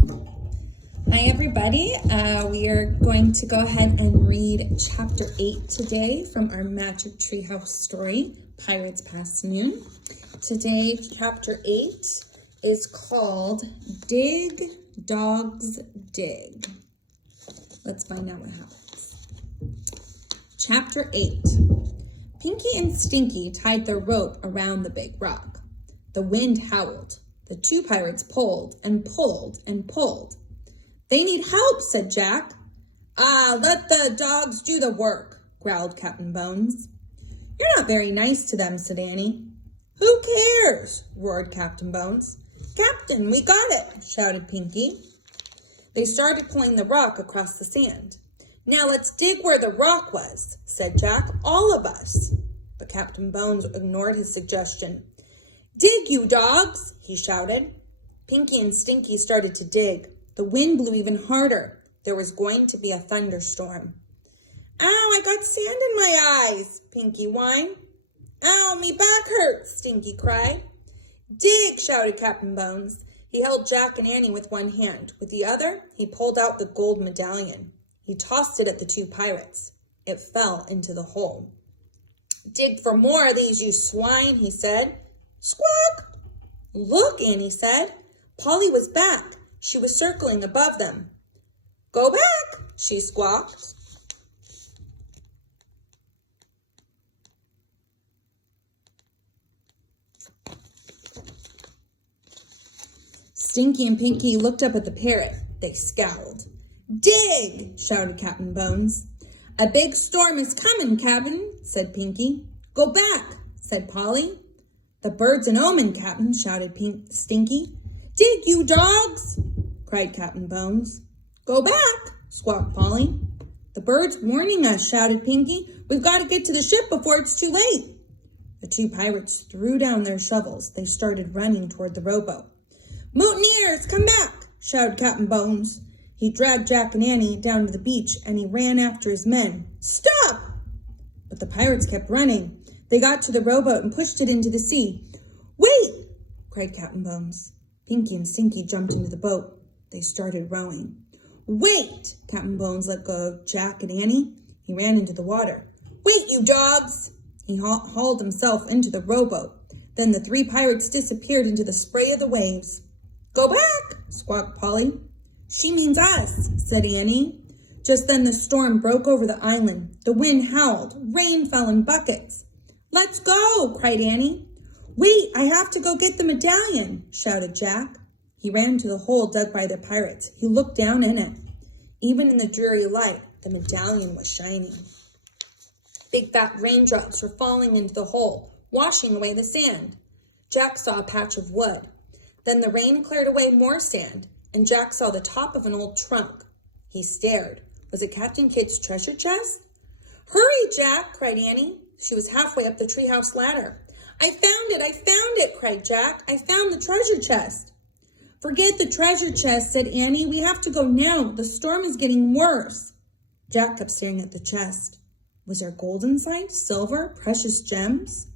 Hi everybody, we are going to go ahead and read chapter 8 today from our Magic Treehouse story, Pirates Past Noon. Today, chapter 8 is called Dig, Dogs, Dig. Let's find out what happens. Chapter 8. Pinky and Stinky tied their rope around the big rock. The wind howled. The two pirates pulled and pulled and pulled. "They need help," said Jack. "Let the dogs do the work," growled Captain Bones. "You're not very nice to them," said Annie. "Who cares?" roared Captain Bones. "Captain, we got it," shouted Pinky. They started pulling the rock across the sand. "Now let's dig where the rock was," said Jack. "All of us." But Captain Bones ignored his suggestion. "Dig, you dogs," he shouted. Pinky and Stinky started to dig. The wind blew even harder. There was going to be a thunderstorm. "Ow, I got sand in my eyes," Pinky whined. "Ow, me back hurts," Stinky cried. "Dig," shouted Captain Bones. He held Jack and Annie with one hand. With the other, he pulled out the gold medallion. He tossed it at the two pirates. It fell into the hole. "Dig for more of these, you swine," he said. "Squawk!" "Look," Annie said. Polly was back. She was circling above them. "Go back," she squawked. Stinky and Pinky looked up at the parrot. They scowled. "Dig!" shouted Captain Bones. "A big storm is coming, Captain," said Pinky. "Go back," said Polly. "The bird's an omen, Captain," shouted Stinky. "Dig, you dogs!" cried Captain Bones. "Go back," squawked Polly. "The bird's warning us," shouted Pinky. "We've got to get to the ship before it's too late." The two pirates threw down their shovels. They started running toward the rowboat. "Mutineers, come back!" shouted Captain Bones. He dragged Jack and Annie down to the beach, and he ran after his men. "Stop!" But the pirates kept running. They got to the rowboat and pushed it into the sea. "Wait!" cried Captain Bones. Pinky and Stinky jumped into the boat. They started rowing. "Wait!" Captain Bones let go of Jack and Annie. He ran into the water. "Wait, you dogs!" He hauled himself into the rowboat. Then the three pirates disappeared into the spray of the waves. "Go back!" squawked Polly. "She means us," said Annie. Just then the storm broke over the island. The wind howled. Rain fell in buckets. "Let's go!" cried Annie. "Wait, I have to go get the medallion," shouted Jack. He ran to the hole dug by the pirates. He looked down in it. Even in the dreary light, the medallion was shining. Big fat raindrops were falling into the hole, washing away the sand. Jack saw a patch of wood. Then the rain cleared away more sand, and Jack saw the top of an old trunk. He stared. Was it Captain Kidd's treasure chest? "Hurry, Jack!" cried Annie. She was halfway up the treehouse ladder. I found it, cried Jack. "I found the treasure chest." "Forget the treasure chest," said Annie. "We have to go now. The storm is getting worse." Jack kept staring at the chest. Was there gold inside? Silver? Precious gems?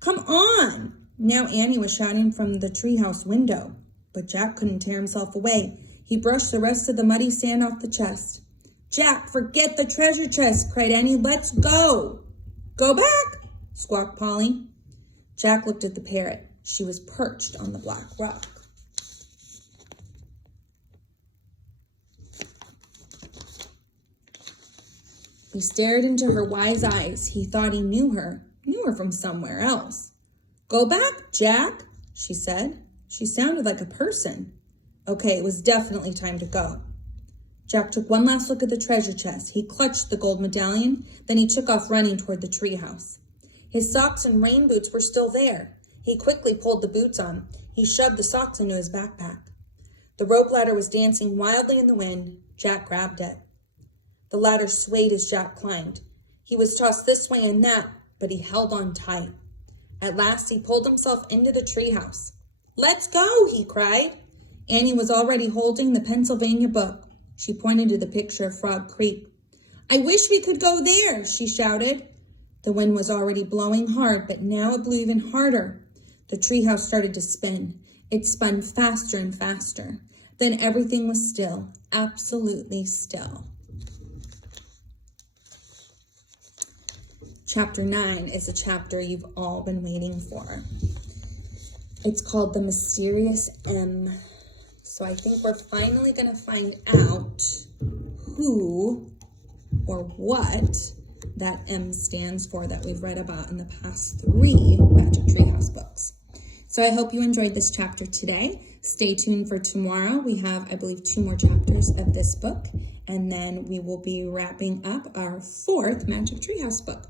"Come on!" Now Annie was shouting from the treehouse window. But Jack couldn't tear himself away. He brushed the rest of the muddy sand off the chest. "Jack, forget the treasure chest," cried Annie. "Let's go." "Go back," squawked Polly. Jack looked at the parrot. She was perched on the black rock. He stared into her wise eyes. He thought he knew her from somewhere else. "Go back, Jack," she said. She sounded like a person. Okay, it was definitely time to go. Jack took one last look at the treasure chest. He clutched the gold medallion. Then he took off running toward the treehouse. His socks and rain boots were still there. He quickly pulled the boots on. He shoved the socks into his backpack. The rope ladder was dancing wildly in the wind. Jack grabbed it. The ladder swayed as Jack climbed. He was tossed this way and that, but he held on tight. At last, he pulled himself into the treehouse. "Let's go," he cried. Annie was already holding the Pennsylvania book. She pointed to the picture of Frog Creek. "I wish we could go there," she shouted. The wind was already blowing hard, but now it blew even harder. The treehouse started to spin. It spun faster and faster. Then everything was still, absolutely still. Chapter 9 is a chapter you've all been waiting for. It's called The Mysterious M. So I think we're finally going to find out who or what that M stands for that we've read about in the past 3 Magic Treehouse books. So I hope you enjoyed this chapter today. Stay tuned for tomorrow. We have, I believe, 2 more chapters of this book, and then we will be wrapping up our 4th Magic Treehouse book.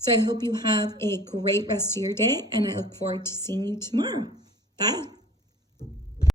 So I hope you have a great rest of your day, and I look forward to seeing you tomorrow. Bye.